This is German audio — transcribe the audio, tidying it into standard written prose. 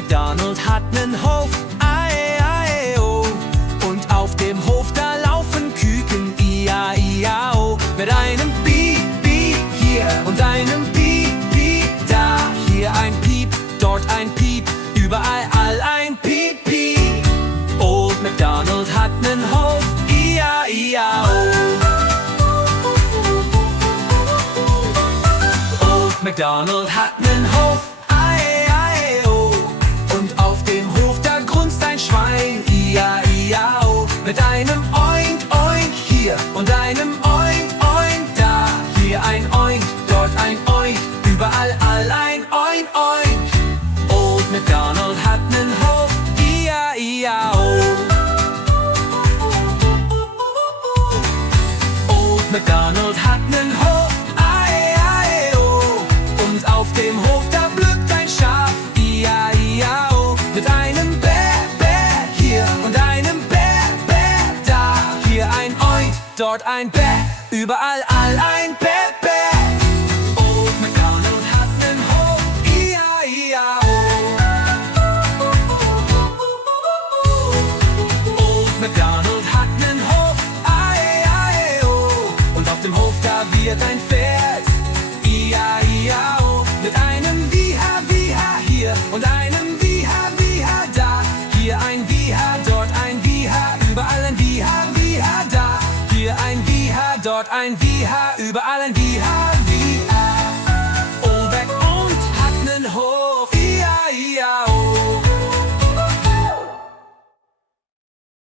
McDonald hat nen Hof, ae, ae, oh. Und auf dem Hof da laufen Küken, ia, ia, oh. Mit einem Piep, Piep hier und einem Piep, Piep da. Hier ein Piep, dort ein Piep, überall all ein Piep, Piep. Old MacDonald hat nen Hof, ia, ia, oh. Old MacDonald hat nen Hof, ae, ae, oh. Und auf dem Hof da grunzt ein Schwein, ia, ia, oh. Mit einem Oink, Oink hier und einem Oink, Oink da. Hier ein Oink, dort ein Oink, überall all ein Oink, Oink. Old MacDonald hat nen Hof, ia, ia, oh. Old MacDonald hat nen Hof, ae, ae, oh. Und auf dem Hof da blüht ein Schaf, ia, ia, oh. Mit einem Bäh, Bäh hier und einem Bäh, Bäh da. Hier ein Oink, dort ein Bäh, überall all ein Bäh, Bäh. Old MacDonald hat nen Hof, ia, ia, oh. Old MacDonald hat nen Hof, ae, ae, oh. Und auf dem Hof da wird ein Pferd, ia, ia, oh. Mit einem Wiha, Wiha hier und einem Wiha, Wiha da. Hier ein Wiha, dort ein Wiha, überall ein Wiha, Wiha da. Hier ein Wiha, dort ein Wiha, überall ein Wiha,